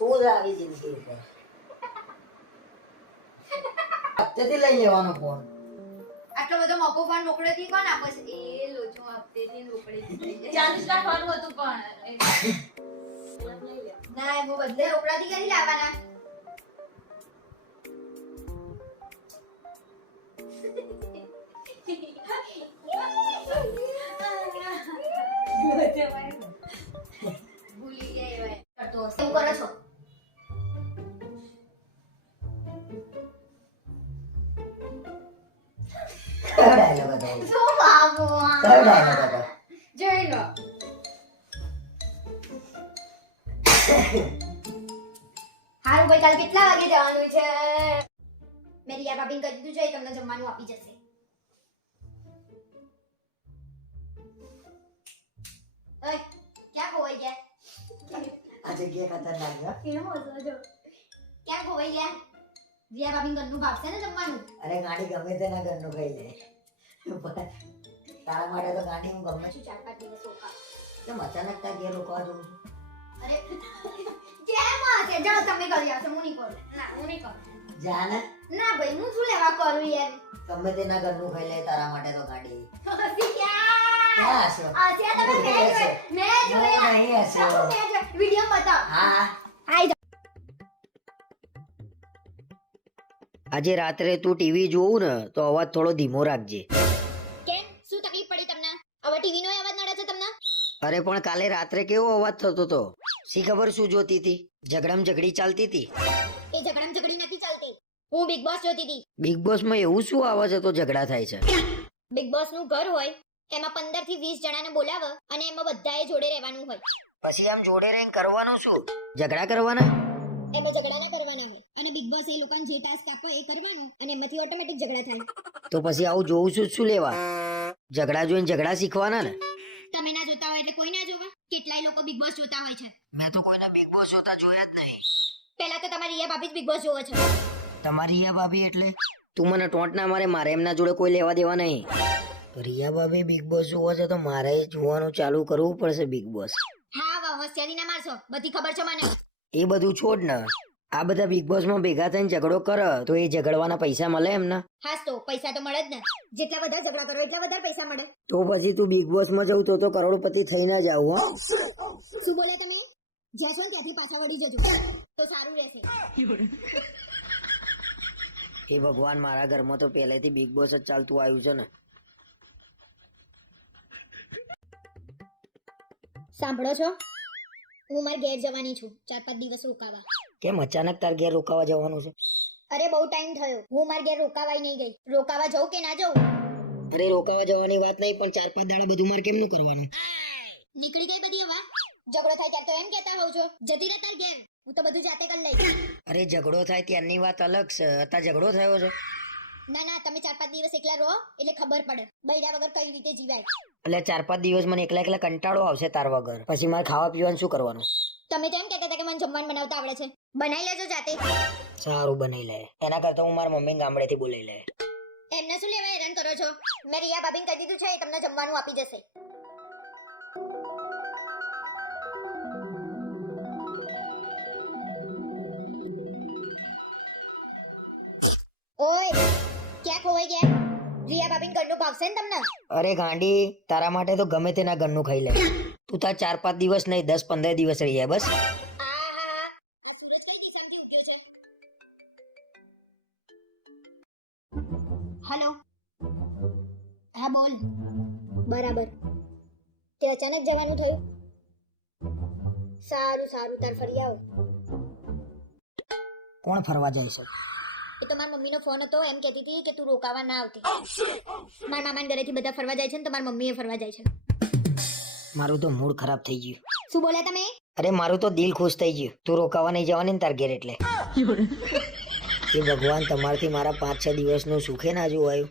તું જ આવી જિંદગી ઉપર હપ્તેથી લઈ લેવાનો ફોન. આટલો બધો મોકો ફોન રોકડેથી કોણ આપે છે? એ લોચો હપ્તેથી રોકડેથી લઈ જાય. 40 લાખ વાળું હતું પણ ના એ બદલે રોકડાથી કરી લાવવાના. ભૂલી ગયા એવા કરતો હશે. શું કરો છો? કયો ડાયલોગ હતો? શું બાબુ કયો ડાયલોગ હતો? જોઈ લો. હારું ભાઈ કાલ કેટલા વાગે જવાનું છે? મેં રિયા ભાભીને કહી દીધું છે એ તમને જમવાનું આપી જશે. ઓય ક્યાં ખોવાઈ ગયા? આ જગ્યા ખતરનાક છે. કેમ હસો છો? ક્યાં ખોવાઈ ગયા? રિયા ભાભીને ઘરનું ભાવશે ને જમવાનું? અરે ગાડી ગમે તેના ઘરનું ખાઈ લે. તારા માટે તો ગાડી હું ગમે શું 4-5 દિવસ રોકા? કેમ અચાનક તાર ઘેર રોકવા જવું છું? અરે કેમ હશે? જાઓ તમે કરી આવશો. હું નહીં કરું. ના હું નહીં કરું. જા ને, ના ભાઈ હું શું લેવા કરું યાર? ગમે તેના ઘરનું ખાઈ લે તારા માટે તો ગાડી. હસી ક્યાં? ક્યાં હશે? હસ્યા તમે મેં જોયા. નહીં હશે. વિડિયો બતાવ. હા આઈ જાઓ. આજે રાત્રે તું ટીવી જોવું ને તો અવાજ થોડો ધીમો રાખજે. કેમ શું તકલીફ પડી તમને? હવે ટીવી નો અવાજ નડે છે તમને? અરે પણ કાલે રાત્રે કેવો અવાજ થતો તો? શી ખબર શું જોતી હતી? ઝઘડમ ઝઘડી ચાલતી હતી. એ ઝઘડમ ઝઘડી નથી ચાલતી. હું બિગ બોસ જોતી હતી. બિગ બોસ માં એવું શું આવે છે તો ઝઘડા થાય છે? બિગ બોસ નું ઘર હોય એમાં 15 થી 20 જણાને બોલાવે અને એમાં બધાએ જોડે રહેવાનું હોય. પછી આમ જોડે રહીને કરવાનું શું? ઝઘડા કરવાના? એમાં ઝઘડા ના કરવાના હોય અને બિગ બોસ એ લોકોને જે ટાસ્ક આપે એ કરવાનો અને એમાંથી ઓટોમેટિક ઝઘડા થાય. તો પછી આવું જોવું છું શું લેવા? ઝઘડા જોઈને ઝઘડા શીખવાના ને? તમે ના જોતા હોય એટલે કોઈ ના જોવે. કેટલાય લોકો બિગ બોસ જોતા હોય છે. મેં તો કોઈના બિગ બોસ જોતા જોયા જ નહીં. પહેલા તો તમારી રિયા ભાભી જ બિગ બોસ જોવે છે. તમારી રિયા ભાભી એટલે? તું મને ટોન્ટ ના મારે, મારે એમના જોડે કોઈ લેવા દેવા નહીં. રિયા ભાભી બિગ બોસ જોવે છે તો મારે જોવાનું ચાલુ કરવું પડશે બિગ બોસ. હા વાહ હોશિયારી ના મારશો. બધી ખબર છે મને. એ બધું છોડ ને, આ બધા બિગ બોસ માં ભેગા થઈને ઝઘડો કરે તો એ ઝઘડવાના પૈસા મળે એમના? હાસ તો પૈસા તો મળે જ ને. જેટલા વધારે ઝઘડા કરો એટલા વધારે પૈસા મળે. તો પછી તું બિગ બોસ માં જવું તો કરોડપતિ થઈ ના જાવ. હો શું બોલે તમે? જશો ત્યાંથી પાછા વળી જજો તો સારું રહેશે. એ ભગવાન, મારા ઘરમાં તો પહેલેથી બિગ બોસ જ ચાલતું આવ્યું છે ને. સાંભળો છો? હું મારા ઘેર જવાની છું 4-5 દિવસ રોકાવા. કેમ અચાનક તાર ઘેર રોકાવા જવાનું છે? અરે બહુ ટાઈમ થયો. હું મારા ઘેર રોકાવાય નહીં ગઈ. રોકાવા જવું કે ના જવું? અરે રોકાવા જવાની વાત નહીં, પણ 4-5 દાડા બધું મારે કેમનું કરવાનું? નીકળી ગઈ બધી હવા. ઝઘડો થાય ત્યારે તો એમ કહેતા હોવ છો જતી રહે તાર ઘેર. હું તો બધું જાતે કરી લઈશ. અરે ઝઘડો થાય ત્યારની વાત અલગ છે, અત્યારે ઝઘડો થયો છે. ના ના તમે 4-5 દિવસ એકલા રહો એટલે ખબર પડે બૈરા વગર કઈ રીતે જીવાય. એટલે 4-5 દિવસ મને એકલા એકલા કંટાળો આવશે તાર વગર. પછી મારે ખાવા પીવાનું શું કરવાનું? તમે તો એમ કહેતા હતા કે મને જમવાનું બનાવતા આવડે છે. બનાવી લેજો જાતે. સારું બનાવી લે. એના કરતા હું મારા મમ્મી ગામડેથી બોલાવી લે. એમને શું લેવા હેરાન કરો છો? મેં રિયા ભાભીને કહી દીધું છે એ તમને જમવાનું આપી જશે. ઓય ક્યાં ખોવાઈ ગયા? રિયા ભાભીને ઘરનું ભાવશે ને તમને? અરે ગાંડી, તારા માટે તો ગમે તેના ઘરનું ખાઈ લે. તું તાર 4-5 દિવસ નહીં 10-15 દિવસ રહી જાય બસ. આ સૂરજ કઈ દિશામાંથી ઉગ્યો છે? હેલો હા બોલ. બરાબર. તે અચાનક જવાનું થયું? સારું સારું તાર ફરી આવો. કોણ ફરવા જાય છે? એ તો મારી મમ્મીનો ફોન હતો. એમ કહેતી હતી કે તું રોકાવા ના આવતી. મારા મામાના ઘરેથી બધા ફરવા જાય છે ને તો મારી મમ્મીએ ફરવા જાય છે. મારું તો મૂડ ખરાબ થઈ ગયું. શું બોલ્યા તમે? અરે મારું તો દિલ ખુશ થઈ ગયું. તું રોકાવા નહીં જવાની ને તાર ઘેર એટલે. એ ભગવાન, તમારથી મારા 5-6 દિવસનું સુખે ના જોવાયું.